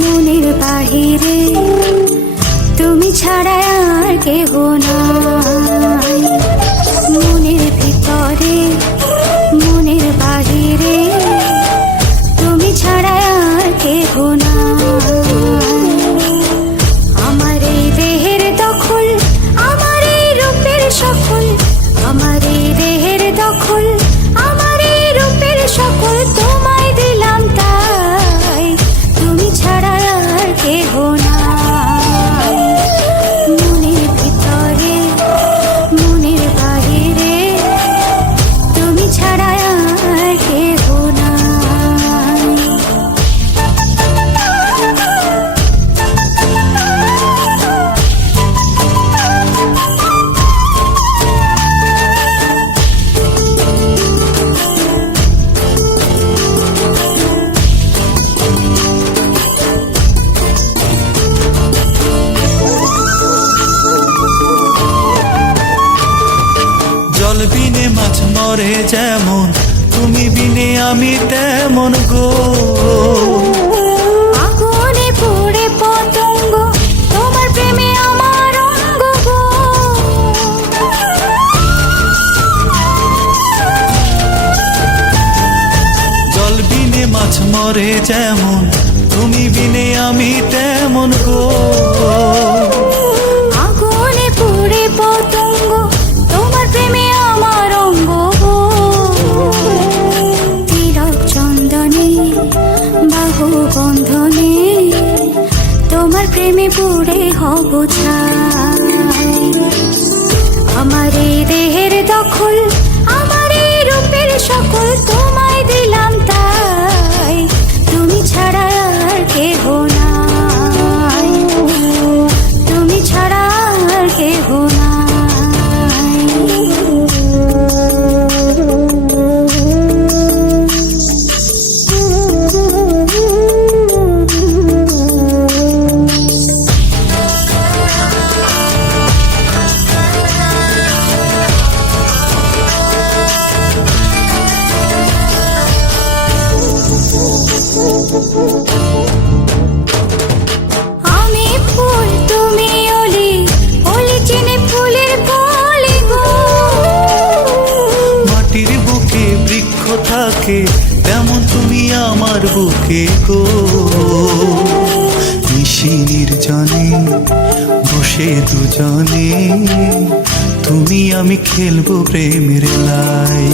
মনের বাহিরে তুমি ছাড়া আর কেহ নাই। মনের ভিতরে মনের বাহিরে তুমি ছাড়া আর কেহ নাই। আমার এই দেহের দখল, আমার এই রূপের সকল, আমার এই দেহের দখল, আমার এই রূপের সকল তোমায় দিলাম তাই, তুমি ছাড়া আর কেহ নাই। মনের ভিতরে মনের বাহিরে তুমি ছাড়া আর কেহ নাই। জল বিনে মাছ মরে যেমন, তুমি বিনে আমি তেমন গো। আগুনে পুড়ে পতঙ্গ, তোমার প্রেমে আমার অঙ্গ গো। জল বিনে মাছ মরে যেমন, তুমি বিনে আমি তেমন গো। আগুনে পুড়ে পতঙ্গ, তোমার প্রেমে আমার অঙ্গ গো। তিলক চন্দনে বাহু বন্ধনে তোমার প্রেমে পুড়ে হব ছাই। আমার এই দেহের দখল, আমার এই রূপের সকল তোমায় দিলাম তাই, তুমি ছাড়া আর কেহ নাই, তুমি ছাড়া আর কেহ নাই। আমি ফুল তুমি অলি, অলি চিনে ফুলের কলি গো। মাটির বুকে বৃক্ষ থাকে, তেমন তুমি আমার বুকে গো। নিশি নির্জনে বসে দুজনে, তুমি আমি খেলবো প্রেমের লাই।